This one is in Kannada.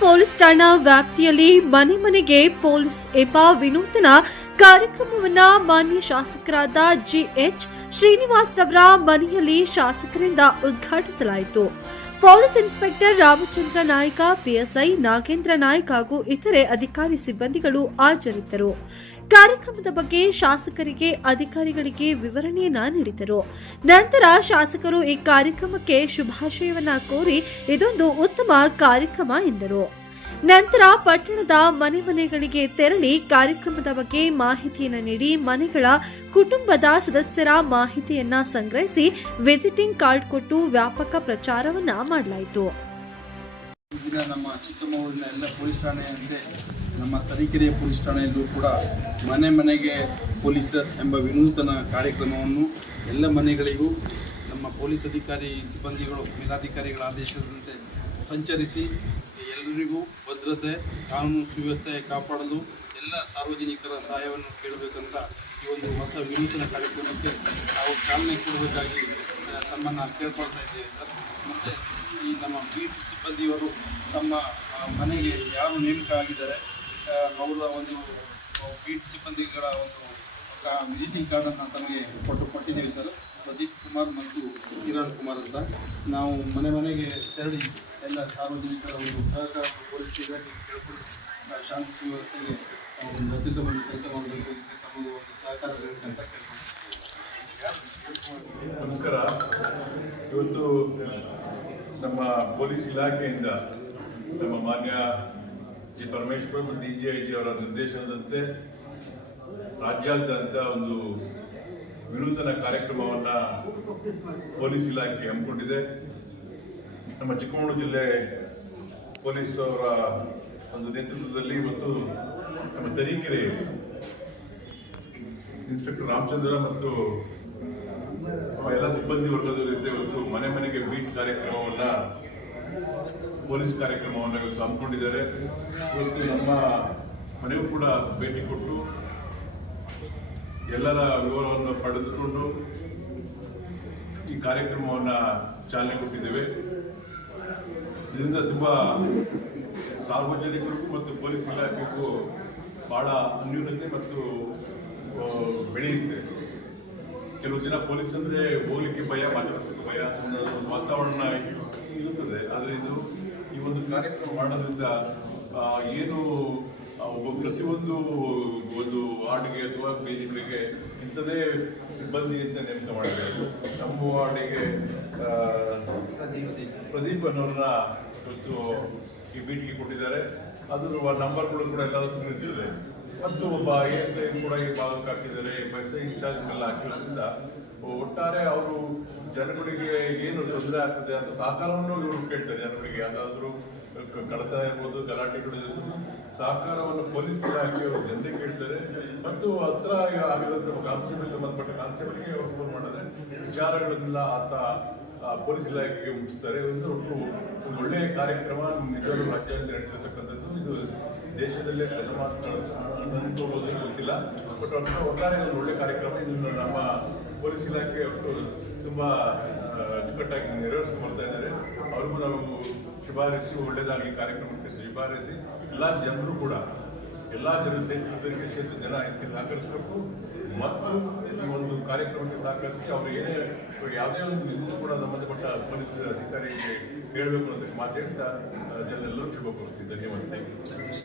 ಪೊಲೀಸ್ ಠಾಣಾ ವ್ಯಾಪ್ತಿಯಲ್ಲಿ ಮನೆ ಮನೆಗೆ ಪೊಲೀಸ್ ಎಂಬ ವಿನೂತನ ಕಾರ್ಯಕ್ರಮವನ್ನ ಮಾನ್ಯ ಶಾಸಕರಾದ ಜಿಎಚ್ ಶ್ರೀನಿವಾಸ್ ರವರ ಮನೆಯಲ್ಲಿ ಶಾಸಕರಿಂದ ಉದ್ಘಾಟಿಸಲಾಯಿತು. Police inspector Ramachandra Naik, PSI Nagendra Naik ಹಾಗೂ ಇತರೆ ಅಧಿಕಾರಿ ಸಿಬ್ಬಂದಿಗಳು ಹಾಜರಿದ್ದರು. ಕಾರ್ಯಕ್ರಮದ ಬಗ್ಗೆ ಶಾಸಕರಿಗೆ, ಅಧಿಕಾರಿಗಳಿಗೆ ವಿವರಣೆಯನ್ನ ನೀಡಿದರು. ನಂತರ ಶಾಸಕರು ಈ ಕಾರ್ಯಕ್ರಮಕ್ಕೆ ಶುಭಾಶಯವನ್ನ ಕೋರಿ ಇದೊಂದು ಉತ್ತಮ ಕಾರ್ಯಕ್ರಮ ಎಂದರು. ನಂತರ ಪಟ್ಟಣದ ಮನೆ ಮನೆಗಳಿಗೆ ತೆರಳಿ ಕಾರ್ಯಕ್ರಮದ ಬಗ್ಗೆ ಮಾಹಿತಿಯನ್ನು ನೀಡಿ ಮನೆಗಳ ಕುಟುಂಬದ ಸದಸ್ಯರ ಮಾಹಿತಿಯನ್ನ ಸಂಗ್ರಹಿಸಿ ವಿಸಿಟಿಂಗ್ ಕಾರ್ಡ್ ಕೊಟ್ಟು ವ್ಯಾಪಕ ಪ್ರಚಾರವನ್ನ ಮಾಡಲಾಯಿತು. ದಿನ ನಮ್ಮ ಚಿಕ್ಕಮಗಳೂರಿನ ಎಲ್ಲ ಪೊಲೀಸ್ ಠಾಣೆಯಂತೆ ನಮ್ಮ ತರೀಕೆರೆಯ ಪೊಲೀಸ್ ಠಾಣೆಯಲ್ಲೂ ಕೂಡ ಮನೆ ಮನೆಗೆ ಪೊಲೀಸರ್ ಎಂಬ ವಿನೂತನ ಕಾರ್ಯಕ್ರಮವನ್ನು ಎಲ್ಲ ಮನೆಗಳಿಗೂ ನಮ್ಮ ಪೊಲೀಸ್ ಅಧಿಕಾರಿ ಸಿಬ್ಬಂದಿಗಳು, ಮೇಲಾಧಿಕಾರಿಗಳ ಆದೇಶದಂತೆ ಸಂಚರಿಸಿ ಎಲ್ಲರಿಗೂ ಭದ್ರತೆ, ಕಾನೂನು ಸುವ್ಯವಸ್ಥೆ ಕಾಪಾಡಲು ಎಲ್ಲ ಸಾರ್ವಜನಿಕರ ಸಹಾಯವನ್ನು ಕೇಳಬೇಕಂತ ಈ ಒಂದು ಹೊಸ ವಿನೂತನ ಕಾರ್ಯಕ್ರಮಕ್ಕೆ ನಾವು ಚಾಲನೆ ಕೊಡಬೇಕಾಗಿ ತಮ್ಮನ್ನು ಕೇಳ್ಕೊಳ್ತಾ ಇದ್ದೇವೆ ಸರ್. ಮತ್ತು ಈ ನಮ್ಮ ಬಿ ಸಿಬ್ಬಂದಿಯವರು ತಮ್ಮ ಮನೆಗೆ ಯಾರು ನೇಮಕ ಆಗಿದ್ದಾರೆ ಅವರ ಒಂದು ಬೀಟ್ ಸಿಬ್ಬಂದಿಗಳ ಒಂದು ವಿಸಿಟಿಂಗ್ ಕಾರ್ಡನ್ನು ತಮಗೆ ಕೊಟ್ಟು ಕೊಟ್ಟಿದ್ದೀವಿ ಸರ್. ಪ್ರದೀಪ್ ಕುಮಾರ್ ಮತ್ತು ಕಿರಣ್ ಕುಮಾರ್ ಅಂತ. ನಾವು ಮನೆ ಮನೆಗೆ ತೆರಳಿ ಎಲ್ಲ ಸಾರ್ವಜನಿಕರ ಒಂದು ಸಹಕಾರ ಪೊಲೀಸ್ ಇಲಾಖೆ ಕೇಳ್ಕೊಂಡು ಶಾಂತಿ ಸುವ್ಯವಸ್ಥೆಗೆ ಒಂದು ಅತ್ಯುತ್ತಮ ಕೆಲಸ ಮಾಡಬೇಕು ತಮ್ಮ ಒಂದು ಸಹಕಾರ ಬೇಕಂತ ಕೇಳ್ಕೊಂಡು. ನಮಸ್ಕಾರ. ಇವತ್ತು ನಮ್ಮ ಪೊಲೀಸ್ ಇಲಾಖೆಯಿಂದ ನಮ್ಮ ಮಾನ್ಯ ಜಿ. ಪರಮೇಶ್ವರ್ ಮತ್ತು ಡಿ. ಜಿ. ಐ. ಜಿ. ಅವರ ನಿರ್ದೇಶನದಂತೆ ರಾಜ್ಯಾದ್ಯಂತ ಒಂದು ವಿನೂತನ ಕಾರ್ಯಕ್ರಮವನ್ನು ಪೊಲೀಸ್ ಇಲಾಖೆ ಹಮ್ಮಿಕೊಂಡಿದೆ. ನಮ್ಮ ಚಿಕ್ಕಮಗಳೂರು ಜಿಲ್ಲೆ ಪೊಲೀಸ್ ಅವರ ಒಂದು ನೇತೃತ್ವದಲ್ಲಿ ಇವತ್ತು ನಮ್ಮ ತರೀಕೆರೆ ಇನ್ಸ್ಪೆಕ್ಟರ್ ರಾಮಚಂದ್ರ ಮತ್ತು ಎಲ್ಲ ಸಿಬ್ಬಂದಿ ವರ್ಗದವರಿದ್ದ ಇವತ್ತು ಮನೆ ಮನೆಗೆ ಬೀಟ್ ಕಾರ್ಯಕ್ರಮವನ್ನ, ಪೊಲೀಸ್ ಕಾರ್ಯಕ್ರಮವನ್ನು ಇವತ್ತು ಹಮ್ಮಿಕೊಂಡಿದ್ದಾರೆ. ಇವತ್ತು ನಮ್ಮ ಮನೆಗೂ ಕೂಡ ಭೇಟಿ ಕೊಟ್ಟು, ಎಲ್ಲರ ವಿವರವನ್ನು ಪಡೆದುಕೊಂಡು ಈ ಕಾರ್ಯಕ್ರಮವನ್ನ ಚಾಲನೆ ಕೊಟ್ಟಿದ್ದೇವೆ. ಇದರಿಂದ ತುಂಬಾ ಸಾರ್ವಜನಿಕರಿಗೂ ಮತ್ತು ಪೊಲೀಸ್ ಇಲಾಖೆಗೂ ಬಹಳ ಅನ್ಯೂನತೆ ಮತ್ತು ಬೆಳೆಯುತ್ತೆ. ಕೆಲವು ಜನ ಪೊಲೀಸ್ ಅಂದ್ರೆ ಹೋಗ್ಲಿಕ್ಕೆ ಭಯ ಮಾತಾಡೋದಕ್ಕೆ ಭಯ ಒಂದು ವಾತಾವರಣ ಇರುತ್ತದೆ. ಆದ್ರೆ ಇದು ಈ ಒಂದು ಕಾರ್ಯಕ್ರಮ ಮಾಡೋದ್ರಿಂದ ಏನು ಒಬ್ಬ ಪ್ರತಿಯೊಂದು ಒಂದು ವಾರ್ಡ್ಗೆ ಅಥವಾ ಪೇಜಿಗಳಿಗೆ ಇಂಥದೇ ಸಿಬ್ಬಂದಿ ಅಂತ ನೇಮಕ ಮಾಡಬೇಕು. ನಮ್ಮ ವಾರ್ಡಿಗೆ ಪ್ರದೀಪ್ ಅನ್ನೋರನ್ನ ಇವತ್ತು ಈ ಬೀಟ್ಗೆ ಕೊಟ್ಟಿದ್ದಾರೆ. ಅದರ ನಂಬರ್ಗಳು ಕೂಡ ಎಲ್ಲದಕ್ಕೂ ನಿಂತಿದೆ ಮತ್ತು ಒಬ್ಬ ಐ ಎಸ್ ಐ ಕೂಡ ಈ ಭಾಗಕ್ಕೆ ಹಾಕಿದ್ದಾರೆ. ಎಸ್ ಐ ಇನ್ಚಾರ್ಜ್ ಎಲ್ಲ ಹಾಕಿರೋದ್ರಿಂದ ಒಟ್ಟಾರೆ ಅವರು ಜನಗಳಿಗೆ ಏನು ತೊಂದರೆ ಆಗ್ತದೆ ಅಂತ ಸಹಕಾರವನ್ನು ಇವರು ಕೇಳ್ತಾರೆ ಜನಗಳಿಗೆ. ಯಾವುದಾದ್ರೂ ಕ- ಕಡತ ಇರ್ಬೋದು ಗಲಾಟೆಗಳು ಇರ್ಬೋದು, ಸಹಕಾರವನ್ನು ಪೊಲೀಸ್ ಇಲಾಖೆಯವರು ಜನರಿಗೆ ಕೇಳ್ತಾರೆ. ಮತ್ತು ಹತ್ರ ಆಗಿರೋದ್ರ ಕಾನ್ಸ್ಟೇಬಲ್ ಸಂಬಂಧಪಟ್ಟ ಕಾನ್ಸ್ಟೇಬಲ್ಗೆ ಅವರು ಫೋನ್ ಮಾಡಿದ್ರೆ ವಿಚಾರಗಳನ್ನೆಲ್ಲ ಆತ ಪೊಲೀಸ್ ಇಲಾಖೆಗೆ ಮುಗಿಸ್ತಾರೆ ಒಂದು ಒಳ್ಳೆಯ ಕಾರ್ಯಕ್ರಮ. ನಿಜವಾಗ್ಲೂ ರಾಜ್ಯದಲ್ಲಿ ನಡೀತಿರ್ತಕ್ಕಂಥದ್ದು ಇದು ದೇಶದಲ್ಲೇ ಪ್ರಥಮ ಅನ್ಕೋಬಹುದು ಗೊತ್ತಿಲ್ಲ. ಬಟ್ ಒಟ್ಟು ಒಟ್ಟಾರೆ ಒಂದು ಒಳ್ಳೆ ಕಾರ್ಯಕ್ರಮ. ಇದನ್ನು ನಮ್ಮ ಪೊಲೀಸ್ ಇಲಾಖೆ ತುಂಬ ಅಚ್ಚುಕಟ್ಟಾಗಿ ನೆರವೇರಿಸಿ ಮಾಡ್ತಾ ಇದ್ದಾರೆ. ಅವ್ರಿಗೂ ನಾವು ಶುಭ ಒಳ್ಳೆಯದಾಗಿ ಕಾರ್ಯಕ್ರಮಕ್ಕೆ ಶುಭ ಹಾರೈಸಿ ಎಲ್ಲ ಜನರು ಕೂಡ, ಎಲ್ಲ ಜನರು ಕ್ಷೇತ್ರದಲ್ಲಿ ಸೇರಿದ ಜನ ಇದಕ್ಕೆ ಸಹಕರಿಸಬೇಕು. ಮತ್ತು ಈ ಒಂದು ಕಾರ್ಯಕ್ರಮಕ್ಕೆ ಸಹಕರಿಸಿ ಅವರು ಏನೇ ಯಾವುದೇ ಒಂದು ಇದು ಕೂಡ ಸಂಬಂಧಪಟ್ಟ ಪೊಲೀಸ್ ಅಧಿಕಾರಿಗೆ ಹೇಳಬೇಕು ಅಂತ ಮಾತು ಹೇಳ್ತಾ ಜನರೆಲ್ಲರೂ ಶುಭ ಕೋರ್ತೀನಿ ಧನ್ಯವಾದ. Thank you